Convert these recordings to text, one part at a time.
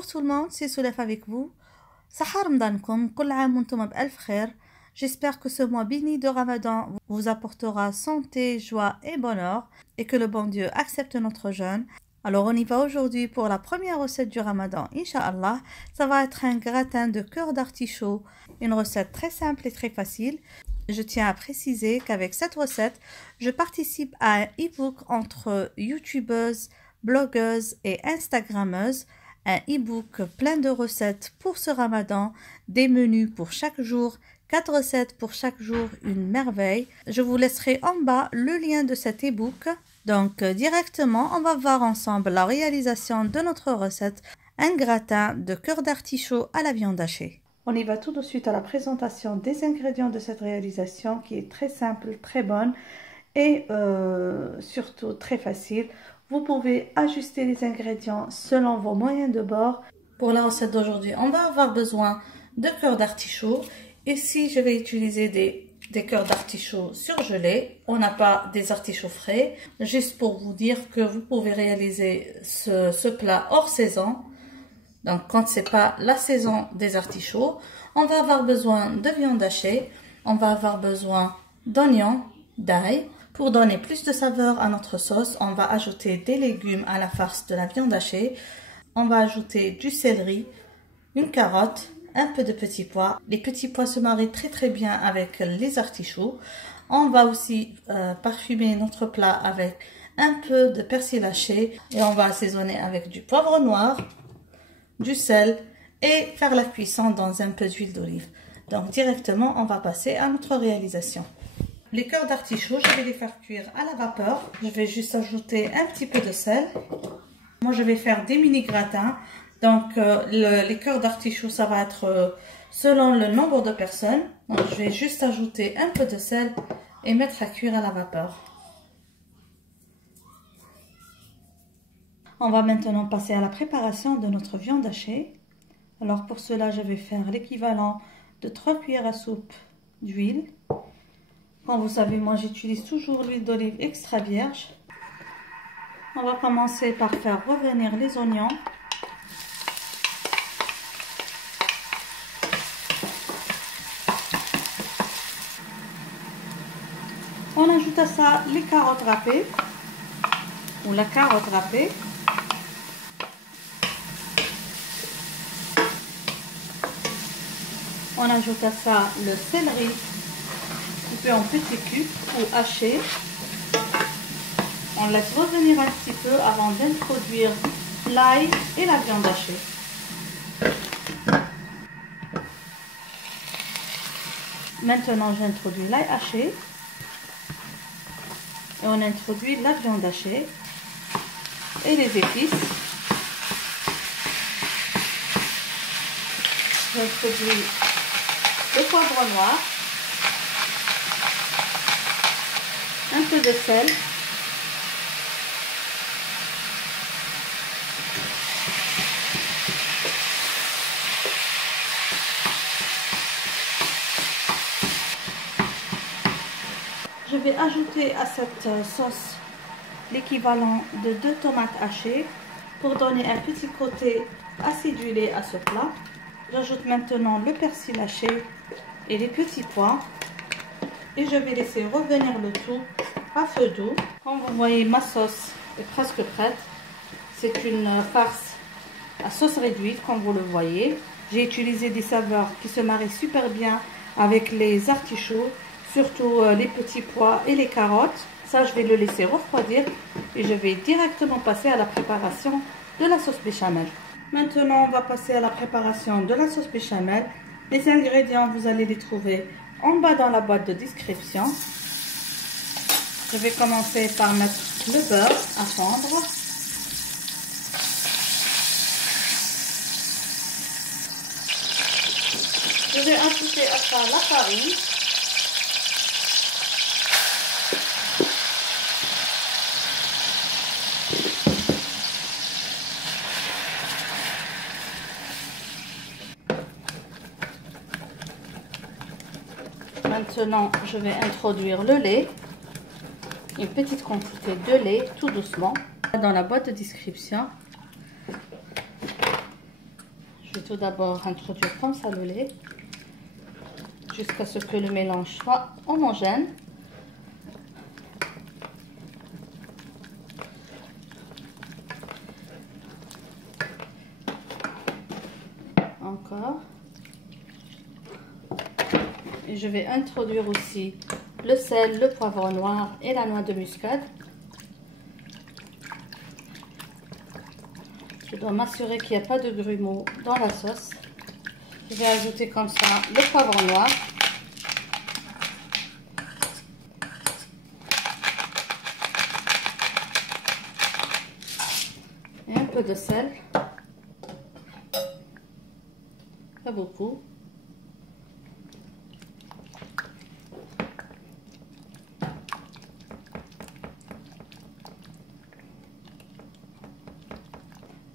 Bonjour tout le monde, c'est Soulef avec vous. Sahar Ramadankoum, kul aam wantoum b'alf khair. J'espère que ce mois béni de Ramadan vous apportera santé, joie et bonheur et que le bon Dieu accepte notre jeûne. Alors on y va aujourd'hui pour la première recette du Ramadan, Inch'Allah. Ça va être un gratin de cœur d'artichaut, une recette très simple et très facile. Je tiens à préciser qu'avec cette recette, je participe à un e-book entre youtubeuses, blogueuses et instagrammeuses. Un e-book plein de recettes pour ce Ramadan, des menus pour chaque jour, 4 recettes pour chaque jour, une merveille. Je vous laisserai en bas le lien de cet e-book. Donc directement, on va voir ensemble la réalisation de notre recette, un gratin de cœur d'artichaut à la viande hachée. On y va tout de suite à la présentation des ingrédients de cette réalisation qui est très simple, très bonne et surtout très facile. Vous pouvez ajuster les ingrédients selon vos moyens de bord. Pour la recette d'aujourd'hui, on va avoir besoin de cœur d'artichaut. Ici, je vais utiliser des cœurs d'artichaut surgelés. On n'a pas des artichauts frais. Juste pour vous dire que vous pouvez réaliser ce plat hors saison. Donc, quand c'est pas la saison des artichauts, on va avoir besoin de viande hachée. On va avoir besoin d'oignons, d'ail. Pour donner plus de saveur à notre sauce, on va ajouter des légumes à la farce de la viande hachée. On va ajouter du céleri, une carotte, un peu de petits pois. Les petits pois se marient très bien avec les artichauts. On va aussi parfumer notre plat avec un peu de persil haché et on va assaisonner avec du poivre noir, du sel et faire la cuisson dans un peu d'huile d'olive. Donc directement, on va passer à notre réalisation. Les cœurs d'artichaut, je vais les faire cuire à la vapeur. Je vais juste ajouter un petit peu de sel. Moi, je vais faire des mini gratins. Donc, les cœurs d'artichaut, ça va être selon le nombre de personnes. Donc, je vais juste ajouter un peu de sel et mettre à cuire à la vapeur. On va maintenant passer à la préparation de notre viande hachée. Alors, pour cela, je vais faire l'équivalent de 3 cuillères à soupe d'huile. Comme vous savez, moi j'utilise toujours l'huile d'olive extra vierge. On va commencer par faire revenir les oignons. On ajoute à ça les carottes râpées ou la carotte râpée. On ajoute à ça le céleri coupé en petits cubes ou haché. On laisse revenir un petit peu avant d'introduire l'ail et la viande hachée. Maintenant, j'introduis l'ail haché et on introduit la viande hachée et les épices. J'introduis le poivre noir, un peu de sel, je vais ajouter à cette sauce l'équivalent de 2 tomates hachées pour donner un petit côté acidulé à ce plat. J'ajoute maintenant le persil haché et les petits pois. Et je vais laisser revenir le tout à feu doux. Comme vous voyez, ma sauce est presque prête. C'est une farce à sauce réduite, comme vous le voyez. J'ai utilisé des saveurs qui se marient super bien avec les artichauts, surtout les petits pois et les carottes. Ça, je vais le laisser refroidir et je vais directement passer à la préparation de la sauce béchamel. Maintenant, on va passer à la préparation de la sauce béchamel. Les ingrédients, vous allez les trouver en bas dans la boîte de description. Je vais commencer par mettre le beurre à fondre. Je vais ajouter à ça la farine. Maintenant, je vais introduire le lait, une petite quantité de lait, tout doucement, dans la boîte de description. tout d'abord introduire comme ça le lait jusqu'à ce que le mélange soit homogène. Encore. Et je vais introduire aussi le sel, le poivre noir et la noix de muscade. Je dois m'assurer qu'il n'y a pas de grumeaux dans la sauce. Je vais ajouter comme ça le poivre noir. Et un peu de sel. Pas beaucoup.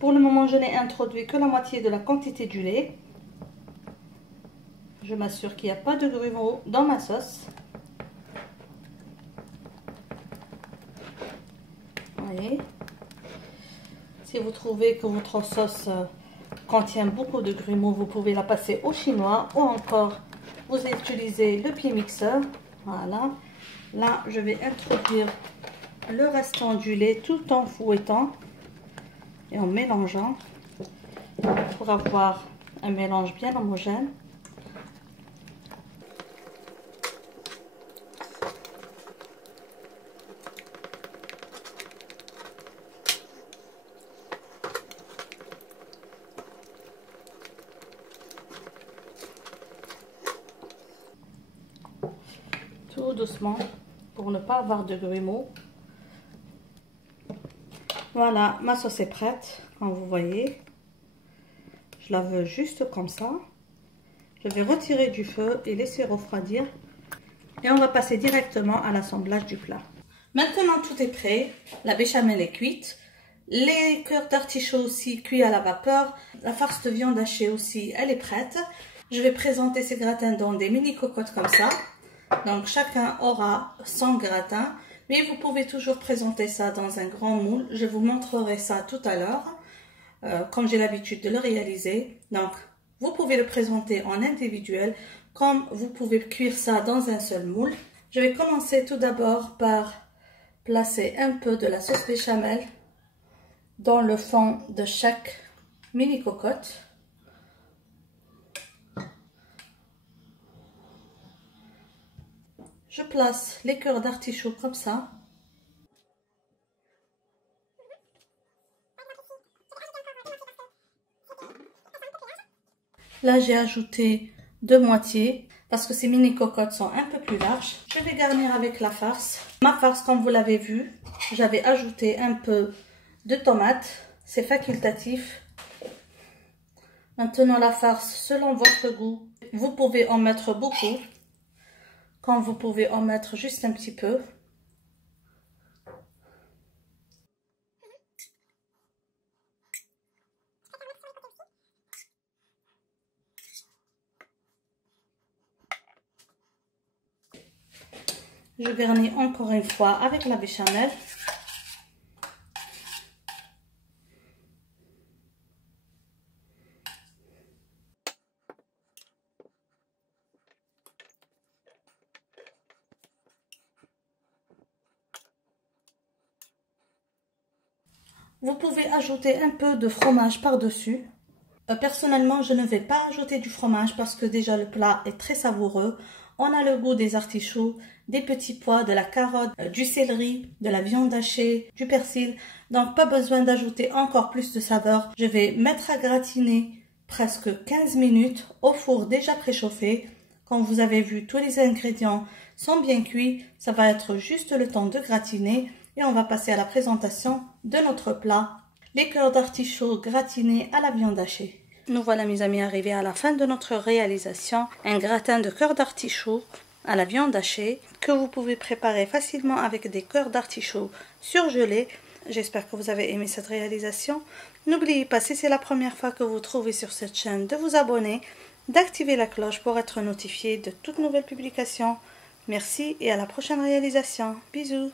Pour le moment, je n'ai introduit que la moitié de la quantité du lait. Je m'assure qu'il n'y a pas de grumeaux dans ma sauce. Voyez. Si vous trouvez que votre sauce contient beaucoup de grumeaux, vous pouvez la passer au chinois ou encore vous utilisez le pied mixeur. Voilà. Là, je vais introduire le restant du lait tout en fouettant et en mélangeant pour avoir un mélange bien homogène. Tout doucement pour ne pas avoir de grumeaux. Voilà, ma sauce est prête, comme vous voyez. Je la veux juste comme ça. Je vais retirer du feu et laisser refroidir. Et on va passer directement à l'assemblage du plat. Maintenant, tout est prêt. La béchamel est cuite. Les cœurs d'artichaut aussi cuits à la vapeur. La farce de viande hachée aussi, elle est prête. Je vais présenter ces gratins dans des mini cocottes comme ça. Donc, chacun aura son gratin. Mais vous pouvez toujours présenter ça dans un grand moule. Je vous montrerai ça tout à l'heure, comme j'ai l'habitude de le réaliser. Donc, vous pouvez le présenter en individuel, comme vous pouvez cuire ça dans un seul moule. Je vais commencer tout d'abord par placer un peu de la sauce béchamel dans le fond de chaque mini cocotte. Je place les cœurs d'artichaut comme ça. Là, j'ai ajouté 2 moitiés parce que ces mini cocottes sont un peu plus larges. Je vais garnir avec la farce. Ma farce, comme vous l'avez vu, j'avais ajouté un peu de tomates. C'est facultatif. Maintenant, la farce selon votre goût. Vous pouvez en mettre beaucoup. Comme vous pouvez en mettre juste un petit peu. Je garnis encore une fois avec la béchamel. Vous pouvez ajouter un peu de fromage par-dessus. Personnellement, je ne vais pas ajouter du fromage parce que déjà le plat est très savoureux. On a le goût des artichauts, des petits pois, de la carotte, du céleri, de la viande hachée, du persil. Donc pas besoin d'ajouter encore plus de saveur. Je vais mettre à gratiner presque 15 minutes au four déjà préchauffé. Comme vous avez vu, tous les ingrédients sont bien cuits. Ça va être juste le temps de gratiner. Et on va passer à la présentation de notre plat. Les cœurs d'artichaut gratinés à la viande hachée. Nous voilà mes amis arrivés à la fin de notre réalisation. Un gratin de cœurs d'artichaut à la viande hachée que vous pouvez préparer facilement avec des cœurs d'artichaut surgelés. J'espère que vous avez aimé cette réalisation. N'oubliez pas, si c'est la première fois que vous trouvez sur cette chaîne, de vous abonner, d'activer la cloche pour être notifié de toutes nouvelles publications. Merci et à la prochaine réalisation. Bisous.